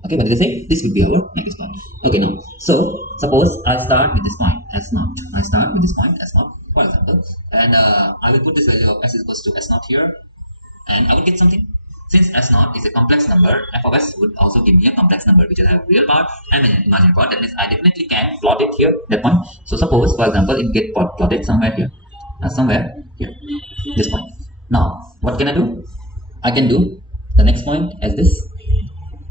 Okay, what did I say? This would be our Nyquist plot. Okay, now, so suppose I start with this point s0. For example, and I will put this value of s is equals to s0 here, and I will get something. Since s0 is a complex number, f of s would also give me a complex number which will have real part and an imaginary part. That means I definitely can plot it here, that point. So suppose, for example, it get plotted somewhere here, this point. Now, what can I do? I can do the next point as this.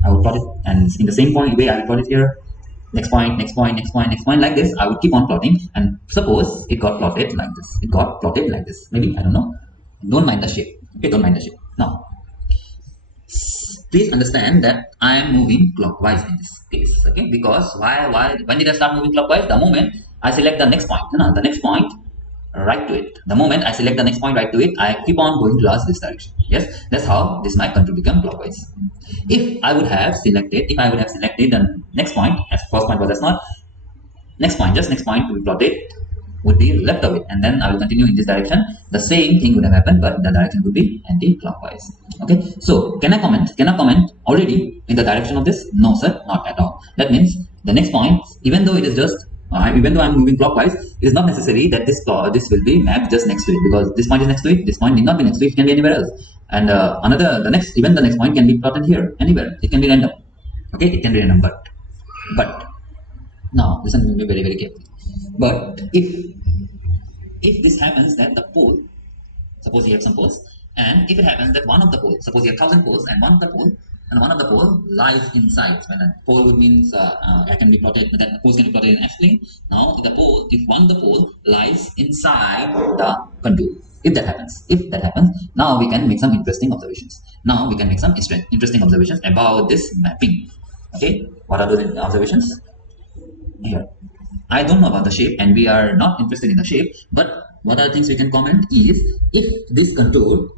I will plot it, and in the same way I will plot it here. Next point, like this. I would keep on plotting, and suppose it got plotted like this. Maybe, I don't know. Don't mind the shape. Okay, don't mind the shape. Now, please understand that I am moving clockwise in this case. Okay, because why when did I start moving clockwise? The moment I select the next point, the next point, right to it. The moment I select the next point, right to it, I keep on going towards this direction. Yes, that's how this might control become clockwise. If I would have selected the next point, as first point was S0, next point, just next point to be plotted would be left of it, and then I will continue in this direction. The same thing would have happened, but the direction would be anti-clockwise. Okay, so can I comment? Can I comment already in the direction of this? No, sir, not at all. That means the next point, even though it is just even though I'm moving clockwise, it is not necessary that this will be mapped just next to it, because this point is next to it. This point need not be next to it. It can be anywhere else, and the next point can be plotted here, anywhere. It can be random. Okay, it can be random, but now listen to me very very carefully. But if this happens that the pole, suppose you have some poles, and if it happens that one of the poles, suppose you have 1,000 poles, and one of the pole lies inside. When a pole would means I can be plotted, that the poles can be plotted in F plane. Now the pole, if one of the pole lies inside the contour, if that happens, now we can make some interesting observations. Now we can make some interesting observations about this mapping. Okay, what are those observations? Here, I don't know about the shape, and we are not interested in the shape, but what are the things we can comment is, if this contour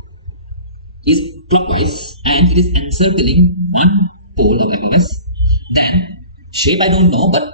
is clockwise and it is encircling one pole of FOS, then shape I don't know, but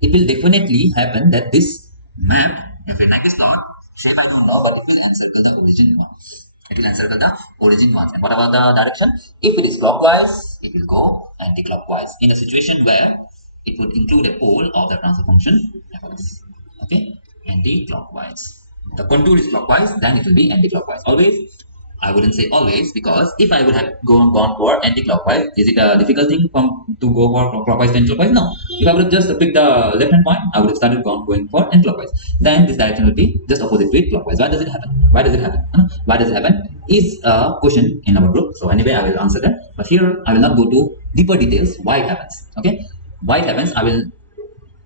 it will definitely happen that this map, if a Nyquist plot, shape I don't know, but it will encircle the origin once. It will encircle the origin once. And what about the direction? If it is clockwise, it will go anti-clockwise in a situation where it would include a pole of the transfer function FOS. Okay, anti-clockwise. The contour is clockwise, then it will be anti-clockwise. Always, I wouldn't say always, because if I would have gone for anti-clockwise, is it a difficult thing to go for clockwise and clockwise? No. If I would have just picked the left hand point, I would have started going for anti-clockwise. Then this direction will be just opposite to it, clockwise. Why does it happen? Why does it happen? Why does it happen? Is a question in our group. So anyway, I will answer that. But here I will not go to deeper details why it happens. Okay, why it happens, I will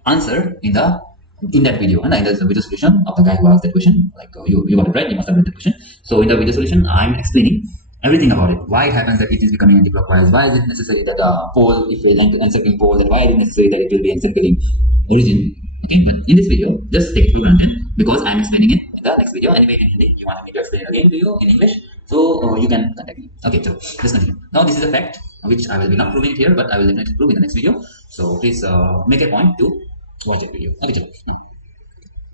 answer in that video, and in the video solution of the guy who asked that question. Like you got it right, you must have read the question. So in the video solution, I'm explaining everything about it. Why it happens that it is becoming anti-clockwise? Why is it necessary that pole, if a encircling pole, then why is it necessary that it will be encircling origin? Okay, but in this video, just take it for granted, because I'm explaining it in the next video. Anyway, in Hindi, you want me to explain it again to you in English, so you can contact me. Okay, so let's continue. Now this is a fact which I will be not proving it here, but I will definitely prove in the next video. So please make a point to watch that video. Okay, chalo.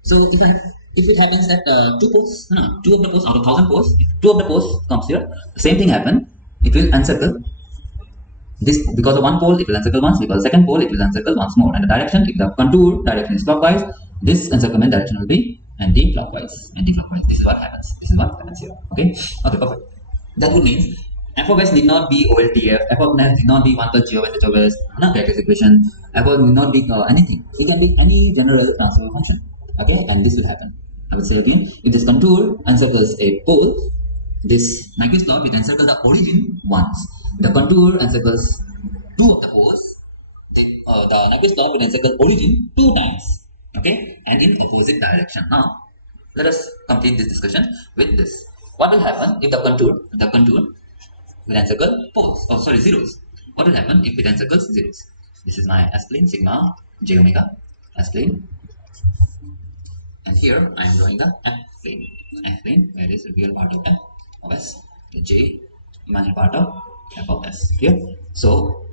So if it happens that two of the poles out of 1,000 poles, if two of the poles comes here, the same thing happen. It will encircle this, because of one pole it will encircle once, because the second pole it will encircle once more. And the direction, if the contour direction is clockwise, this encirclement direction will be anti-clockwise. Anti-clockwise. This is what happens. This is what happens here. Okay. Okay. Perfect. That would mean f of s need not be OLTF, f of s need not be 1 plus g of s h of s, characteristic equation, f of need not be anything. It can be any general transfer function. Okay, and this will happen. I would say again, if this contour encircles a pole, this Nyquist law will encircle the origin once. The contour encircles two of the poles. The Nyquist law will encircle origin two times. Okay, and in opposite direction. Now, let us complete this discussion with this. What will happen if the contour will encircle poles? Oh, sorry, zeros. What will happen if it encircles zeros? This is my S plane, sigma j omega S plane, and here I am drawing the F plane. F plane, where is the real part of F of S, the J imaginary part of F of S. Here, so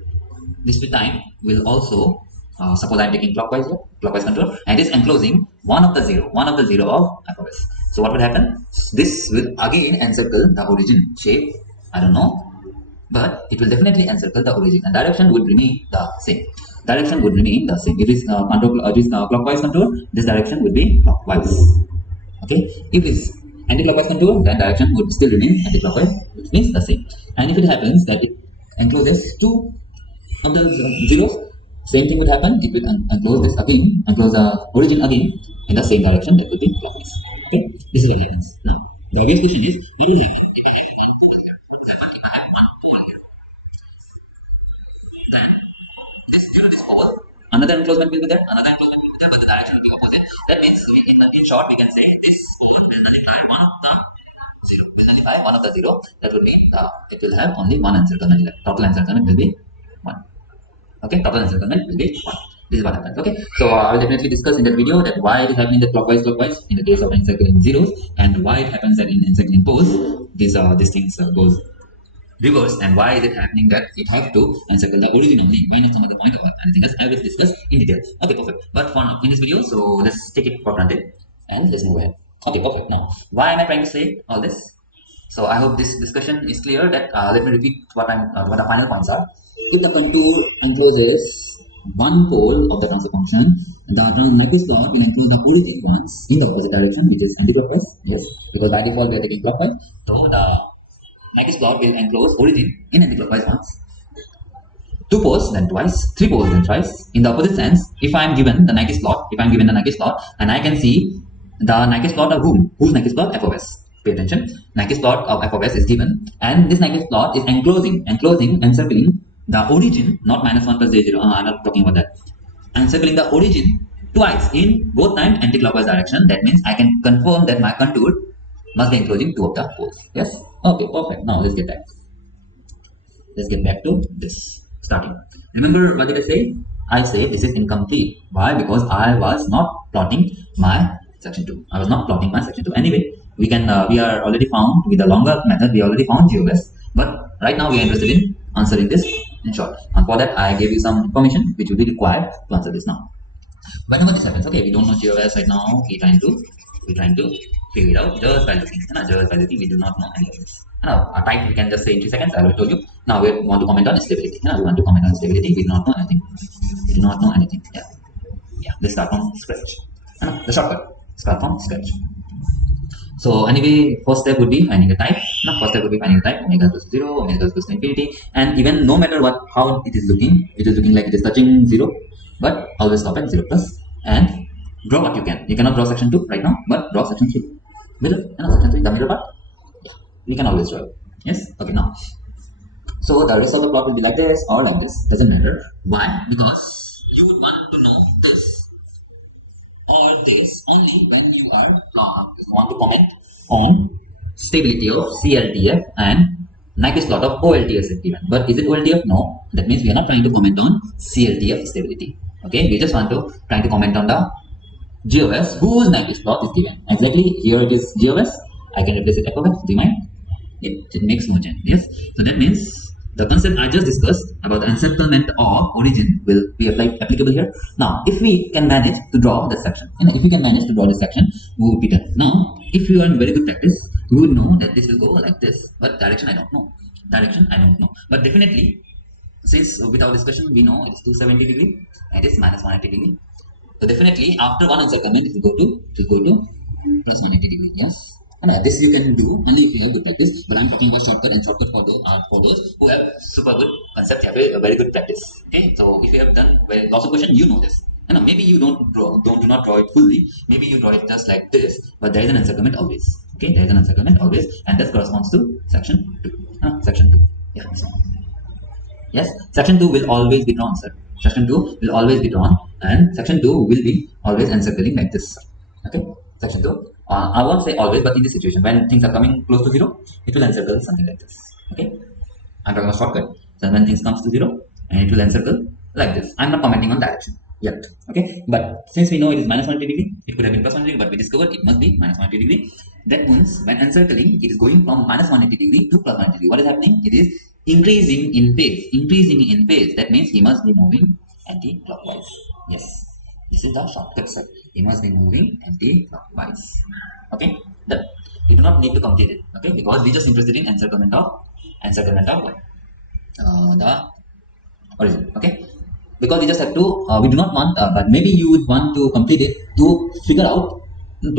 this time will also suppose I am taking clockwise control, and it is enclosing one of the zero of F of S. So what will happen? This will again encircle the origin shape. I don't know, but it will definitely encircle the origin, and direction would remain the same. Direction would remain the same. If it is clockwise contour, this direction would be clockwise. Okay. If it's anti-clockwise contour, then direction would still remain anti-clockwise, which means the same. And if it happens that it encloses two of the zeros, same thing would happen. It will enclose the origin again in the same direction, that will be clockwise. Okay. This is what happens. Now, the obvious question is, what will happen if I have one pole here? For example, if I have one pole here, this pole, another enclosement will be there, but the direction will be opposite. That means, in short, we can say this pole will nullify one of the zero. Will identify one of the zero, that would mean it will have only one encirclement left. Total encirclement will be 1. Okay, total encirclement will be 1. This is what happens. Okay, so I will definitely discuss in that video that why it is happening that clockwise in the case of encircling zeros, and why it happens that in encircling poles these things goes reverse, and why is it happening that it has to encircle the origin only, why not some other point or anything else. I will discuss in detail. Okay, perfect. But for now in this video, so let's take it for granted and let's move ahead. Okay, perfect. Now why am I trying to say all this? So I hope this discussion is clear. That let me repeat what the final points are. If the contour encloses one pole of the transfer function, the Nyquist plot will enclose the origin once in the opposite direction, which is anti-clockwise. Yes, because by default we are taking clockwise. So the Nyquist plot will enclose origin in anti-clockwise once, 2 poles then twice, 3 poles then thrice. In the opposite sense, if I am given the Nyquist plot, and I can see the Nyquist plot of whom? Whose Nyquist plot? F of s. Pay attention. Nyquist plot of f of s is given, and this Nyquist plot is encircling the origin, not -1 plus j0. I'm not talking about that. Encircling the origin twice in both times anti-clockwise direction. That means I can confirm that my contour must be enclosing 2 of the poles. Yes. Okay. Perfect. Now let's get back. Let's get back to this. Starting. Remember what did I say? I say this is incomplete. Why? Because I was not plotting my section 2. I was not plotting my section 2. Anyway, we are already found with the longer method. We already found GOS, but right now we are interested in answering this in short. And for that, I gave you some information which will be required to answer this now. Whenever this happens, okay, we don't know GOS right now. We're trying to figure it out just by looking. We do not know any of this. Now, a type we can just say in 3 seconds. I already told you. Now we want to comment on stability. We want to comment on stability. We do not know anything. Yeah. Let's start from scratch. The shortcut. Start from scratch. So anyway, first step would be finding a type. Omega equals to 0, omega equals to infinity, and even no matter how it is looking like it is touching 0, but always stop at 0 plus and draw what you can. You cannot draw section 2 right now, but draw section 3. Middle, section 3, the middle part. Yeah, you can always draw it. Yes. Okay. Now, so the rest of the plot will be like this or like this. Doesn't matter. Why? Because you would want to know this or this only when you want to comment on stability of CLTF and Nyquist plot of OLTF is given. But is it OLTF? No. That means we are not trying to comment on CLTF stability. Okay, we just want to try to comment on the GOS whose Nyquist plot is given. Exactly, here it is GOS. I can replace it f of s. Do you mind? It makes no change. Yes. So that means the concept I just discussed about the encirclement of origin will be applicable here. Now, if we can manage to draw this section, we would be done. Now, if you are in very good practice, you would know that this will go like this. But direction I don't know. But definitely, since without discussion we know it is 270 degree and it is -180 degree. So definitely after one encirclement it will go to plus 180 degree. Yes. And this you can do only if you have good practice. But I'm talking about shortcut, and shortcut for those who have super good concept, have a very good practice. Okay, so if you have done lots of question, you know this. And maybe you do not draw it fully. Maybe you draw it just like this, but there is an encirclement always. Okay, there is an encirclement always, and that corresponds to section 2. Section 2. Yeah. Yes, section 2 will always be drawn, sir. Section 2 will always be drawn, and section 2 will be always encircling like this. Okay, section 2. I won't say always, but in this situation, when things are coming close to 0, it will encircle something like this. Okay, I'm talking about shortcut. So when things comes to 0, and it will encircle like this. I'm not commenting on direction yet. Okay, but since we know it is -180 degree, it could have been plus 180 degree, but we discovered it must be -180 degree. That means when encircling, it is going from -180 degree to plus 180 degree. What is happening? It is increasing in phase. That means he must be moving anti-clockwise. Yes. This is the shortcut set. He must be moving anti-clockwise. Okay, then you do not need to complete it. Okay, because we just interested in encirclement of what? The origin. Okay, because we just have to. We do not want, but maybe you would want to complete it to figure out the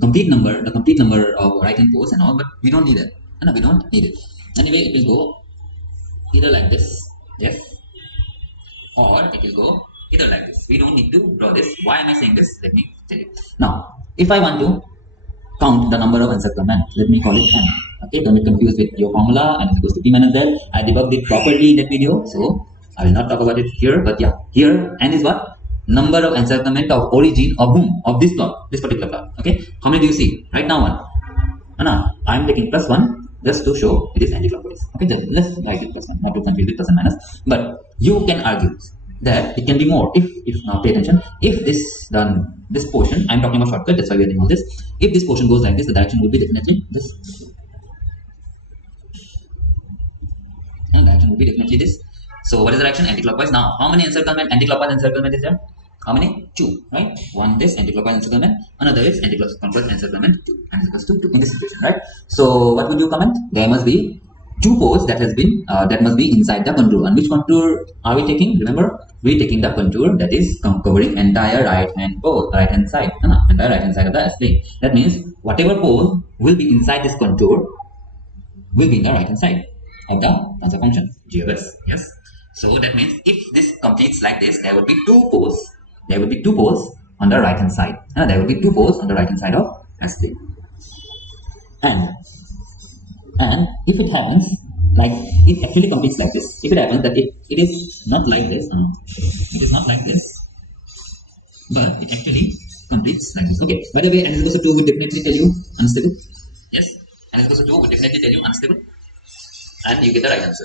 complete number of right hand poles and all. But we don't need it. No, we don't need it. Anyway, it will go either like this. Yes, or it will go either like this. We don't need to draw this. Why am I saying this? Let me tell you. Now, if I want to count the number of encirclement, let me call it n. Okay, don't get confused with your formula, and it's equals to p minus z. I debugged it properly in that video, so I will not talk about it here. But yeah, here n is what? Number of encirclement of origin of whom? Of this plot, this particular plot. Okay, how many do you see? Right now, 1. I'm taking plus 1 just to show it is anti-clockwise. Okay, let's write it plus 1, not to confuse with plus and minus. But you can argue that it can be more if now pay attention, if this portion, I'm talking about shortcut, that's why we are doing all this. If this portion goes like this, the direction would be definitely this, and direction would be definitely this. So what is the direction? Anti-clockwise. Now how many encirclement, anti-clockwise encirclement is there? How many? 2, right? One this anti-clockwise encirclement, another is anti-clockwise encirclement 2, and is equals to 2 in this situation, right? So what would you comment? There must be two poles that has been that must be inside the contour. And which contour are we taking? Remember, we're taking the contour that is covering entire right hand pole, right hand side, entire right hand side of the S-plane. That means whatever pole will be inside this contour will be in the right hand side of the transfer function g of s. Yes. So that means if this completes like this, there would be two poles. There would be two poles on the right hand side. There will be two poles on the right hand side of S3. And if it happens, like it actually completes like this. If it happens that it is not like this, it is not like this, but it actually completes like this. Okay. By the way, n is equal to 2 would definitely tell you unstable. Yes. N is equal to 2 would definitely tell you unstable. And you get the right answer.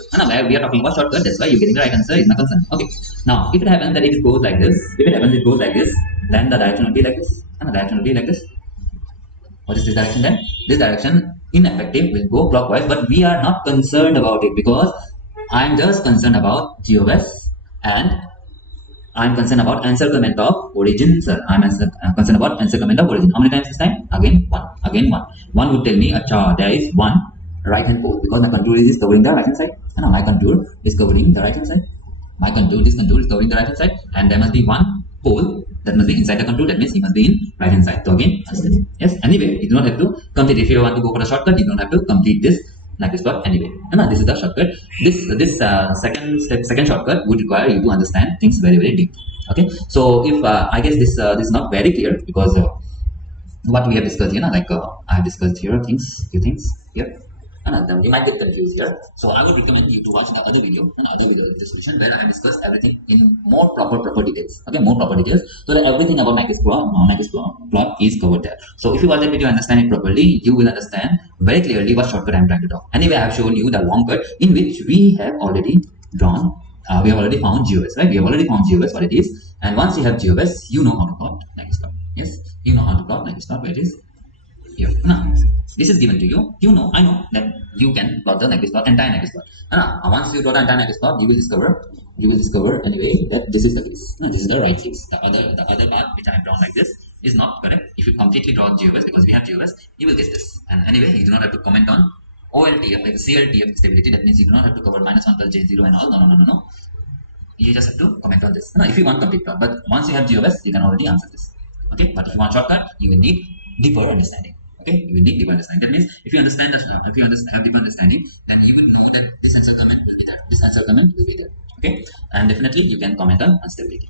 We are talking about shortcut, that's why you're getting the right answer is my concern. Okay. Now, if it happens that it goes like this, then the direction will be like this, and the direction will be like this. What is this direction then? This direction, ineffective, will go clockwise, but we are not concerned about it because I'm just concerned about g of s, and I'm concerned about encirclement of origin, sir. I'm concerned about encirclement of origin. How many times this time? Again, 1. Again, 1. 1 would tell me, acha, there is 1 right hand pole because my contour is covering the right hand side. And my contour is covering the right hand side. This contour is covering the right hand side, and there must be one pole that must be inside the contour. That means he must be in right hand side. So again, yes. Anyway, you do not have to complete. If you want to go for a shortcut, you don't have to complete this like this plot anyway. And this is the shortcut. This second shortcut would require you to understand things very deep. Okay. So if I guess this is not very clear because what we have discussed here, I have discussed here few things here. You might get confused here. So I would recommend you to watch the other video, of the solution where I have discussed everything in more proper details. Okay, more proper details, so that everything about Nyquist plot is covered there. So if you watch that video and understand it properly, you will understand very clearly what shortcut I am trying to talk. Anyway, I have shown you the long cut in which we have already drawn. We have already found GOS, right? We have already found GOS what it is, and once you have GOS, you know how to plot Nyquist plot. Yes, you know how to plot Nyquist plot where it is. Here. This is given to you. I know that you can plot the Nyquist plot, entire Nyquist plot. Once you plot the entire Nyquist plot, you will discover anyway that this is the case. This is the right case. The other part which I have drawn like this is not correct. If you completely draw GOS, because we have GOS, you will get this. And anyway, you do not have to comment on OLTF, like CLTF stability. That means you do not have to cover -1 plus J0 and all. No. You just have to comment on this. If you want complete plot, but once you have GOS, you can already answer this. Okay, but if you want shortcut, you will need deeper understanding. Okay, you will need deeper understanding. That means if you understand have deeper understanding, then you will know that this encirclement will be there. This encirclement will be there. Okay, and definitely you can comment on unstability,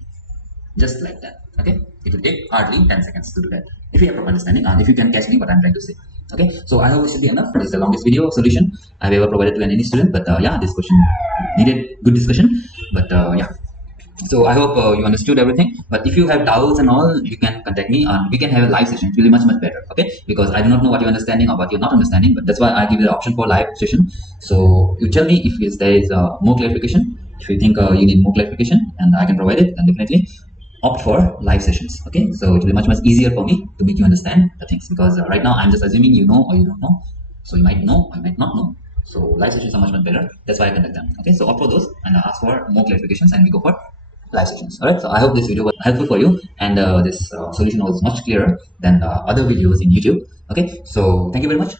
just like that. Okay, it will take hardly 10 seconds to do that if you have proper understanding and if you can catch me what I'm trying to say. Okay, so I hope this should be enough. This is the longest video solution I've ever provided to any student, but yeah, this question needed good discussion. But yeah. So I hope you understood everything. But if you have doubts and all, you can contact me and we can have a live session. It will be much better. Okay, because I do not know what you're understanding or what you're not understanding, but that's why I give you the option for live session. So you tell me if there is more clarification. If you think you need more clarification and I can provide it, then definitely opt for live sessions. Okay, so it will be much easier for me to make you understand the things, because right now I'm just assuming you know or you don't know. So you might know or you might not know. So live sessions are much better. That's why I conduct them. Okay, so opt for those and ask for more clarifications and we go for live sessions. All right, so I hope this video was helpful for you, and this solution was much clearer than other videos in YouTube. Okay, so thank you very much.